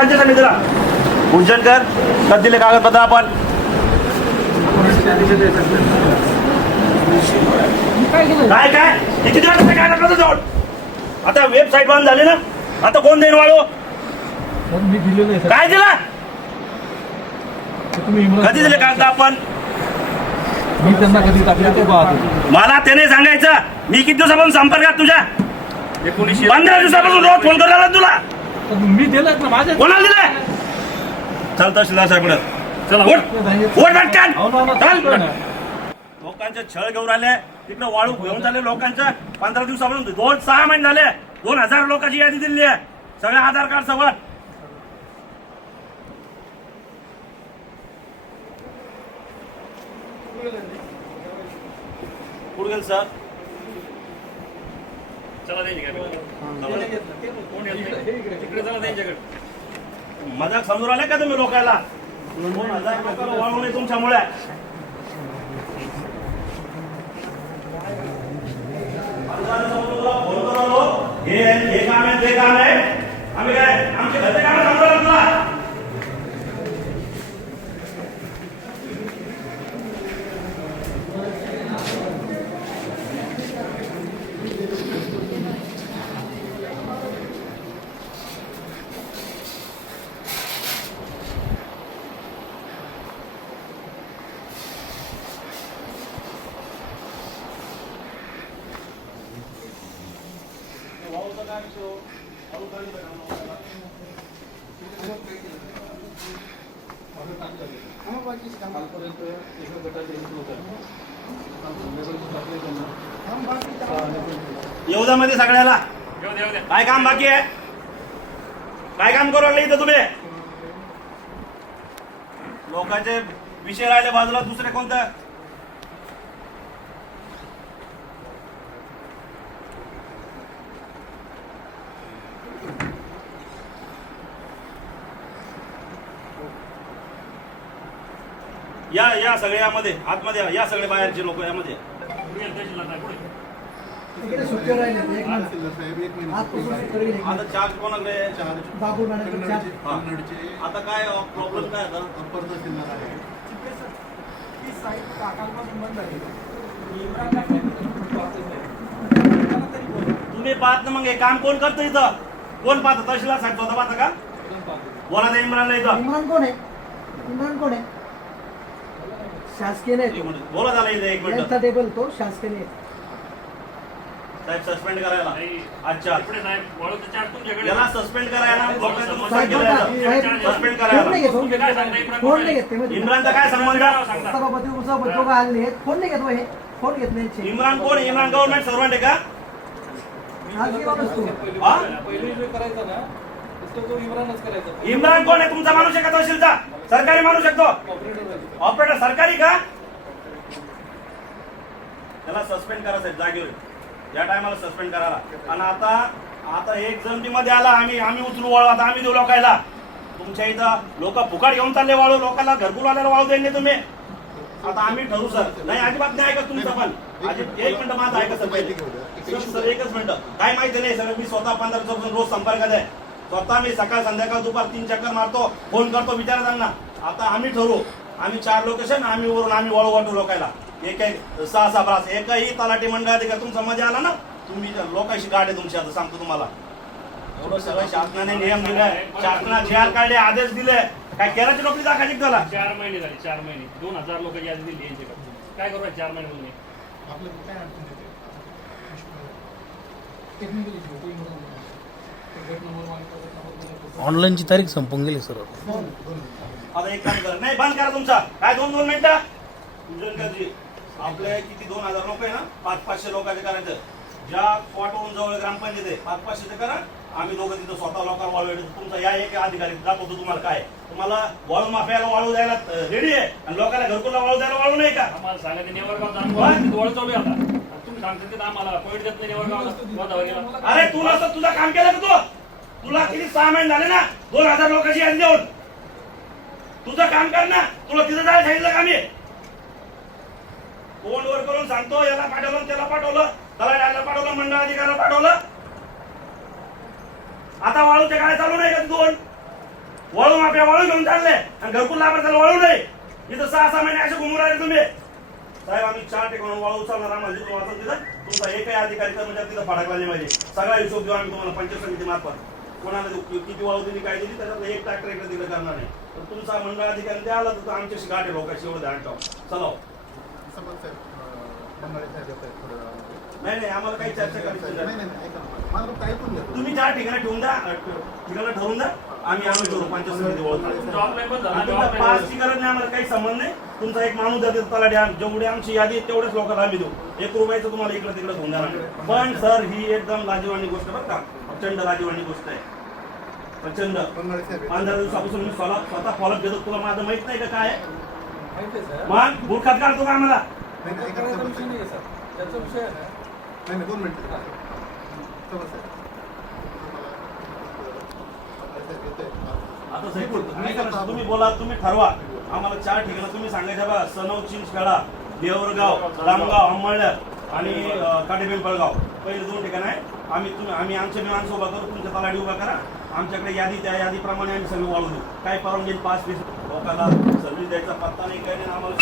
पंचायत समितीला भूषणकर कधी दिले कागदपत्र आपण काय काय किती दिवस काय लागलं जाऊन आता वेबसाईट बंद झाली ना आता कोण देईन वाळू काय दिला कधी दिले कागद आपण मी त्यांना कधी टाकले ते पाहतो मला त्याने सांगायचं मी किती दिवसापासून संपर्कात तुझ्या 15 दिवसापासून रोज फोन करायला तुला मी दिलं ना माझ्या कोणाला दिलाय चल तहसीलदार साहेब चला ओट पटकन लोकांचे छळ घेऊन आले तिकडे वाळू घेऊन झाले लोकांच्या 15 दिवसापासून 2-6 महिने झाले 2000 लोकांची यादी दिली आहे सगळे आधार कार्ड सोबत कुठे गेल सर चला मजाक समजून आले का तुम्ही लोकांना 2000 लोकांना वाळू नये तुमच्यामुळे हे काम आहे ते काम आहे आम्ही काय आमच्या घरचे काम समजलं तुला येऊ मध्ये सगळ्याला काय काम बाकी आहे काय काम करू लागले इथं तुम्ही लोकांचे विषय राहिले बाजूला दुसरे कोणतं या सगळ्यामध्ये आतमध्ये या सगळे बाहेरचे लोक यामध्ये आता चार्ज कोणाकडे आता काय प्रॉब्लेम काय आता तुम्ही पाहत ना मग हे काम कोण करतं इथं कोण पाहतं तहसीलदार साहेब स्वतः पाहता का बोला इम्रानला इथं इम्रान कोण आहे इम्रान कोण आहे शासकीय नाही बोला झाला इथे एक मिनिट टेबल तो शासकीय नाही साहेब सस्पेंड करायला अच्छा याला सस्पेंड करायला सस्पेंड करायला फोन नाही घेत इम्रानचा काय संबंध फोन नाही घेतो हे फोन घेत नाही इम्रान कोण इम्रान गव्हर्नमेंट सर्वंट आहे का इम्रान कोण आहे तुमचा माणूस आहे का तहसीलचा सरकारी माणूस शकतो ऑपरेटर सरकारी का त्याला सस्पेंड करा साहेब जागेवर या टायमाला सस्पेंड करायला आणि आता एक जण मध्ये आला आम्ही उचलू वाळू आता आम्ही देऊ लोकायला तुमच्या इथं लोक फुकाट घेऊन चालले वाळू लोकांना घरकुल आल्याला वाळू देणे तुम्ही आता आम्ही ठरू सर नाही अजिबात नाही ऐकत तुमचं पण एक मिनिट माझं ऐका सर पहिले सर एकच मिनिट काय माहिती नाही सर मी स्वतः 15 दिवसापासून रोज संपर्कात आहे स्वतः मी सकाळ संध्याकाळ दुपार 3 चक्कर मारतो फोन करतो विचारा त्यांना आता आम्ही ठरवू आम्ही 4 लोकेशन आम्ही वाळू वाटू लोकायला एक 6 ब्रास एकही तलाठी मंडळाधिकारी तुमचा मध्ये आला ना तुम्ही लोकांशी गाडी तुमची आता सांगतो तुम्हाला एवढं सगळं शासनाने नियम दिलाय शासनाने JR काढले आदेश दिले काय केराची नोकरी दाखायची त्याला 4 महिने झाले 4 महिने 2000 लोक यादी दिली यांच्याकडे काय करू 4 महिने म्हणून ऑनलाईनची तारीख संपून गेली सर आता एक काम करा नाही बंद करा तुमचा काय 2 मिनिटं आपले किती 2000 लोक आहे ना 500 लोकांचे करायचं ज्या स्पॉटवरून जवळ ग्रामपंचायत आहे 500 करा आम्ही दोघं तिथं स्वतः लोकांना वाळू येतो तुमचा या एक अधिकारी दाखवतो तुम्हाला काय तुम्हाला वाळू माफियाला वाळू द्यायला रेडी आहे आणि लोकांना घरकुलला वाळू द्यायला वाळू नाही का आम्हाला सांगा नेवरगाव वाळू चालू आहे आता तुम्ही सांगता ते आम्हाला पॉईंट देत नाही नेवरगाव अरे तू नसतं तुझं काम केलं का तू तुला किती 6 महिने झाले ना 2000 लोकांची यादी देऊन तुझं काम कर ना तुला तिथं जायला सांगितलं का मी फोनवर करून सांगतो याला पाठवलं त्याला पाठवलं तलाठ्याला पाठवलं मंडळ अधिकाऱ्याला पाठवलं आता वाळूच्या गाड्या चालू नाही का 2 वळू माफिया वळू घेऊन चालले आणि घरकुल लाभार्थ्याला वळू नाही. इथं 6 महिने असे घुमून राहिले तुम्ही. साहेब आम्ही 4 ठिकाणी वळू उचलणार. आम्हाला जिथून वाचून तिथं तुमचा एकही अधिकारी कर्मचारी तिथं फडकला नाही पाहिजे. सगळा हिशोब देऊ आम्ही तुम्हाला पंचायत समिती मार्फत. कोणाला किती वळू दिली काय दिली त्याच्यात एक ट्रॅक्टर इकडे तिकडे करणार नाही. तर तुमचा मंडळ अधिकारी ते आला तर आमच्याशी गाठ आहे लोकांशी एवढं ध्यान ठेवा. चला नाही नाही आम्हाला काही चर्चा करायची नाही. तुम्ही 4 ठिकाणी ठेवून द्या. ठिकाणं ठरवून द्या. आम्ही करू पंचायत समिती तुमचं ऑफलाईन पण झालं. तुमचा पासची गरज नाही. आम्हाला काही संबंध नाही. तुमचा एक माणूस द्या त्याला द्या. जेवढी आमची यादी आहे तेवढ्याच लोकांना आम्ही देऊ. 1 रुपयाचं तुम्हाला इकडे तिकडे होऊन द्या. पण सर ही एकदम लाजीवानी गोष्ट बरं का. प्रचंड लाजीवानी गोष्ट आहे. प्रचंड 15 दिवसापासून मी स्वतः फॉलोअप घेतो. तुला माझं माहित नाही का काय मग मूर्खात काढतो का आम्हाला. त्याचा विषय आहे. 2 मिनिटं आता साहेब तुम्ही करा, तुम्ही बोला, तुम्ही ठरवा. आम्हाला 4 ठिकाणं तुम्ही सांगायचं बघा. सनव, चिंचखेडा, देवरगाव, रामगाव, अंमळनेर आणि काटेपिंपळगाव. पहिले 2 ठिकाण आहे. आम्ही आमचे माणसं उभा करू. तुमच्या तलाठी उभा करा. आमच्याकडे यादी त्या यादीप्रमाणे आम्ही सगळं वाढवू देऊ. काय परवानगी पास लोकांना सर्व्हिस द्यायचा पत्ता नाही काय नाही आम्हाला